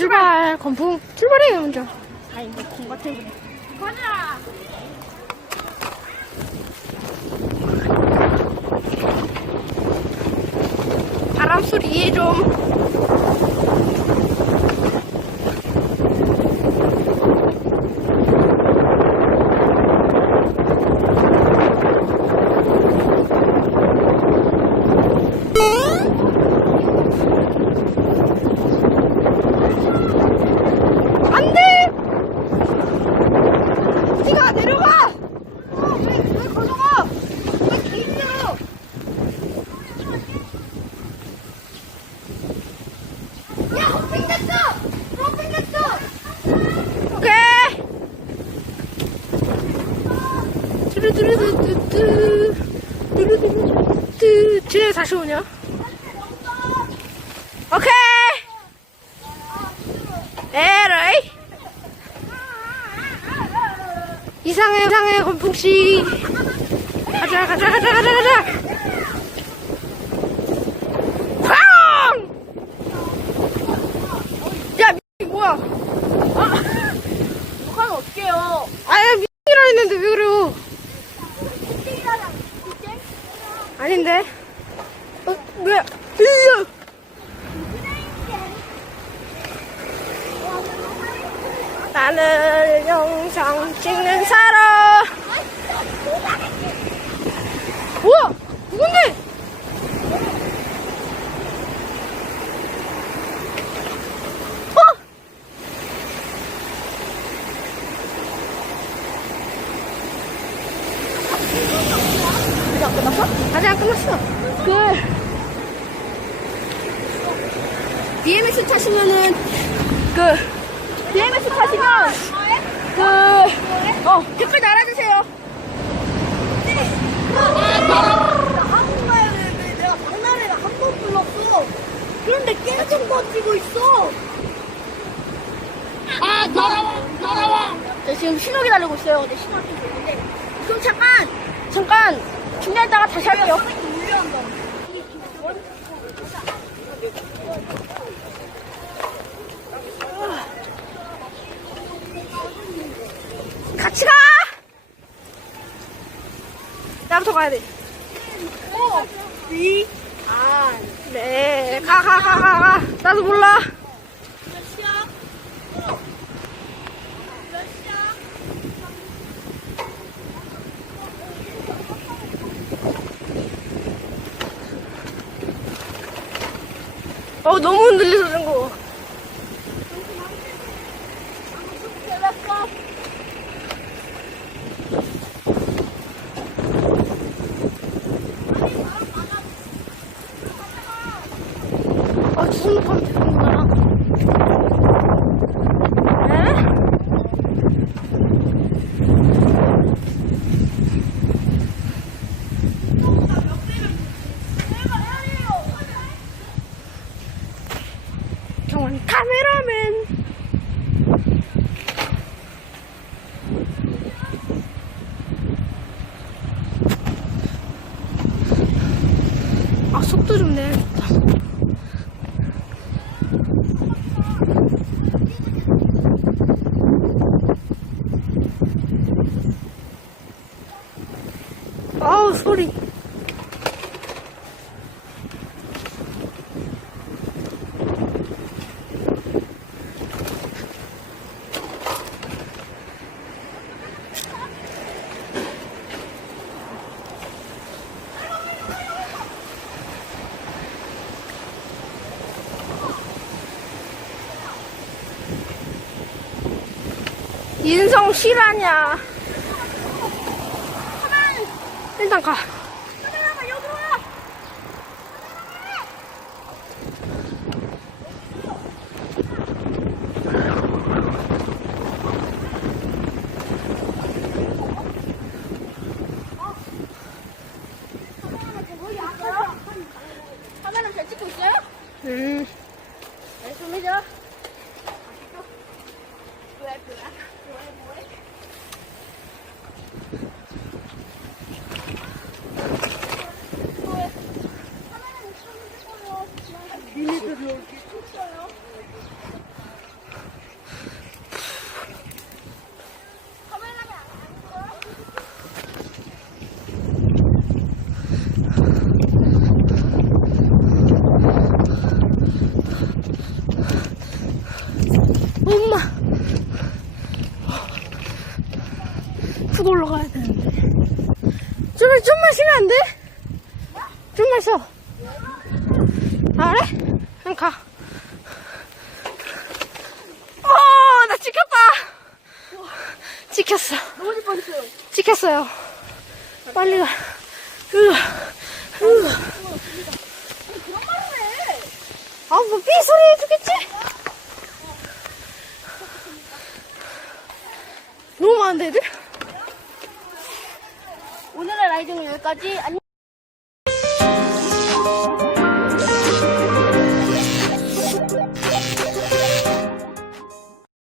출발 건풍 출발해 먼저 아니 뭐공 같은 거. 가자. 바람 소리 좀 안돼 네가 내려가 어왜왜 걸어가 왜 길려 야, 홈핑 됐어! 홈핑 됐어! 오케이! 뚜루뚜루뚜뚜. 뚜루뚜루뚜. 쟤네 다시 오냐? 오케이! 에라이! 이상해, 이상해, 건풍씨. 가자, 가자, 가자, 가자, 가자! 팡! 야, 미 뭐야? 욕하면 어떡해요. 아야, 미이라 했는데 왜 그래요? 아닌데? 어, 뭐야? 으여! 나는 영상 찍는 사람. 우와! 누군데? 어? 아직 안 끝났어? 아직 안 끝났어. 그, BMX 타시면은 그, BMX 타시면 그 어, 댓글 달아주세요. 가야 되는데 내가 박나래를 한 번 불렀어. 그런데 계속 버티고 있어. 아, 돌아와, 돌아와. 저 지금 신호 기다리고 있어요. 근데 신호 좀 되는데. 그럼 잠깐, 잠깐 중단했다가 다시 할게요. 같이 가! 나부터 가야 돼. 어, 위, 안. 네, 가, 가, 가, 가, 가. 나도 몰라. 몇 시야? 몇 시야? 어, 너무 흔들려서 그런 거. 됐어. 아, 주선 녹화면 되는구나. 에? 정원 카메라맨. 아, 속도 좀 내야겠다. 아우 소리 인성 실화냐 일단 가. 카메라 잘 찍고 있어요? 음. 왜, 그래? 뭐해, 뭐해? Wait, wait, wait. 쉬면 안 돼? 좀만 쉬어. 아, 그래? 그럼 가. 어, 나 찍혔다. 찍혔어. 넘어질 뻔했어요. 찍혔어요. 빨리 가. 으, 으. 그런 말을 해. 아, 뭐, 삐 소리 해주겠지? 너무 많은데, 애들? 오늘의 라이딩은 여기까지. 안녕.